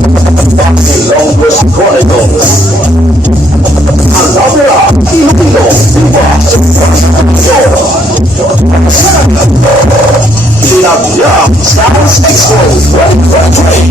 Ilonggo's Chronicles. Alabra, Iloilo, Diba, dinagyang Sounds Expo 2023.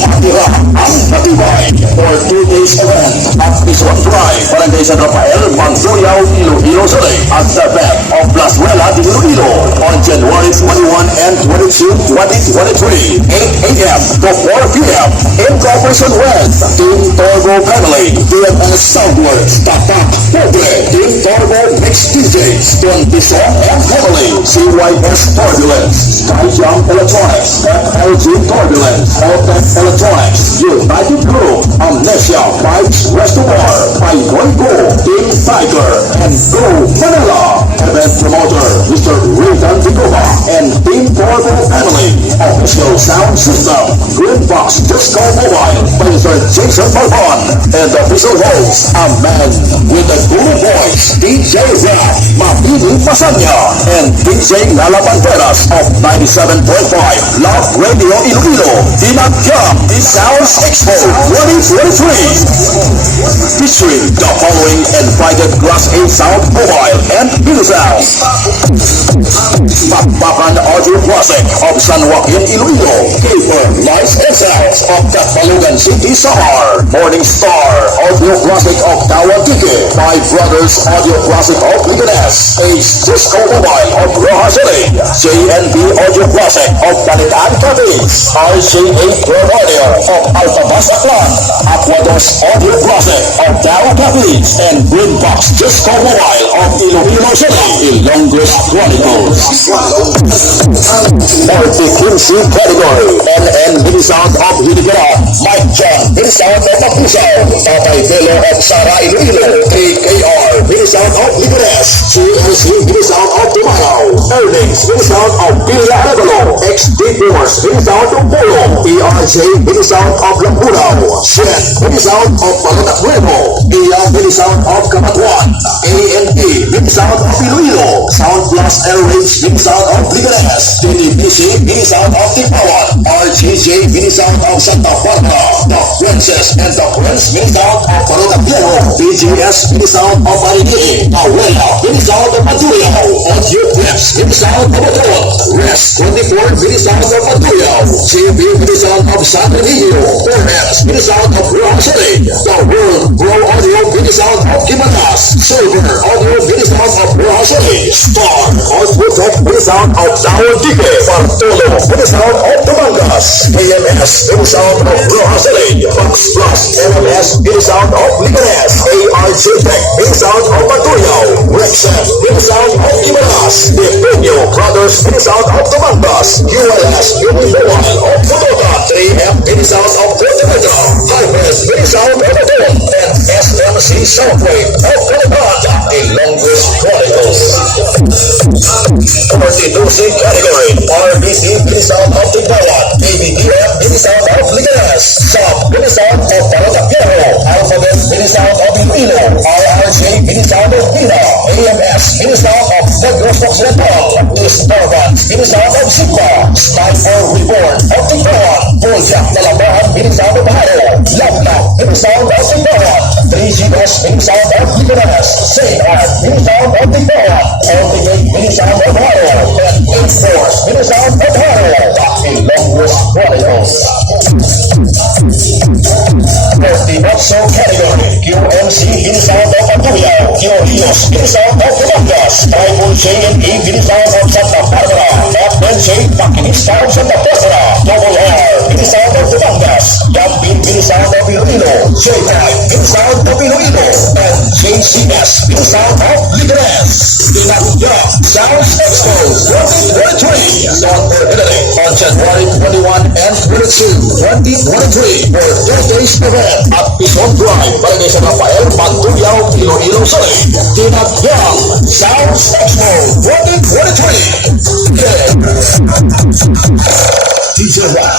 Matira ang matibay for 2 days event at Bison Drive, Barangay San Rafael, Manduyao, Iloilo City at the back of Plazuela de Iloilo on January 21 and 22, 2023, 8 a.m. to 4 p.m. in cooperation with Team Torgo Family, DMS Soundworks, Tatak, Pobre, Team Torgo Mix DJs, Don Bison and Family, CYS Turbulence, Skyjump Electronics, FLG Turbulence, Altec Electronics, United Group, Amnesia Pipes Reservoir, Go, Team Tiger, and Go Manila. Event promoter, Mr. Regan Digova, and Team Torgo Family. Official sound system, Green Box Disco Mobile, by Mr. Jason Barbon, and official host, a man with a cool voice, DJ Rap, Mabini Pasanya, and DJ Lala Banderas of 97.5 Love Radio Iloilo, dinagyang Sounds Expo 2023. Featuring the following invited Class A Sound Mobile and Video Sounds. Bakbakan Audio Classic of San Joaquin, Iloilo, Caper Lights and Sounds of Catalogan City, Samar, Morning Star Audio Classic of Tawatique, Five Brothers Audio Classic of Liganes, Ace Disco Mobile of Roja City, JNB Audio Classic of Balitaan Capiz, RCA Pro Audio of Altabas Aklan, Aquados Audio Classic of Tao Capiz, and Green Box Disco Mobile of Iloilo City, Ilonggo's Chronicles. For the Quincy category, NN Mini Sound of Hiligara, Mike John Mini Sound of Mapusaw, Tatay Velo of Sara Iloilo, KKR Mini Sound of Liganes, CLC Mini Sound of Tumayaw, Earnings Mini Sound of Villa Arevalo, XD Force Mini Sound of Polo, ERJ Mini Sound of Lampunao, Shen Mini Sound of Palatak Nuevo, EA Mini Sound of Kamatuan, ANP Mini Sound of Iloilo, Sound Plus Airwaves Mini Sound of Liganes, TDPC Mini Sound of Tipawan, RGJ Mini Sound of Santa Barbara, The Princess and the Prince Mini Sound of Palatak Nuevo, BGS Mini Sound of Arigui, Awela Mini Sound of Manduyao, Audio Clips Mini Sound of Oton, Rest 24 Mini Sound of Manduyao, CB Mini Sound of San Benito, Formes Mini Sound of Roja City, The World Pro Audio Mini Sound of Kimatas, Silver Audio Mini Sound of Roja City, Star Oswotec Mini Sound of Tawatique, Bartolo Mini Sound of Tumangas, AMS Mini Sound of Roja City, Fox Plus LMS Mini Sound of Liganes, ARJ Tech Mini Sound of Manduyao, Rexen Mini Sound of Kimatas, Depenio Brothers Mini Sound of Tumangas, ULS Uniform of Totota, 3M Mini Sound of Portugal, Hypers Mini Sound of Oton, and SMC Soundwave of Calabata, Ilonggo's Chronicles. For the music category, RBC Mini Sound of Tipawan, ABDF Mini Sound of Liganes, Sub Mini Sound of Palatak Nuevo, Alphabet Mini Sound of Iloilo, RRJ Mini Sound of Pina, AMS Mini Sound of Negros Occidental, East Northern Mini Sound of Sigma, Sniper Reborn of Tipawan, Boljak Dalabahan Mini Sound of Haro, Laplap Mini Sound of Tipawan, 3GS Mini Sound of Liganes, Sayar Mini Sound of Tipawan, Ultimate Mini Sound of Haro, and Force Mini Sound of Haro, Ilonggo's Chronicles. For the not-so category, QMC Mini Sound of Manduyao, QHIOS Mini Sound of Tumangas, Typhoon J&E Mini Sound of Santa Barbara, FNJ Makinis Sound Santa Barbara, Double R Mini Sound of Tumangas, Yampin Mini Sound of Iloilo, J-Type Mini Sound of Iloilo, and JCS Mini Sound of Liganes. Dinagyang Sounds Expo 2023, Sound Organic on January 21 and 22, 2023, for 2 days event at Bison Drive, Barangay San Rafael, Manduyao, Iloilo City. Dinagyang Sounds Expo 2023. DJ Rap.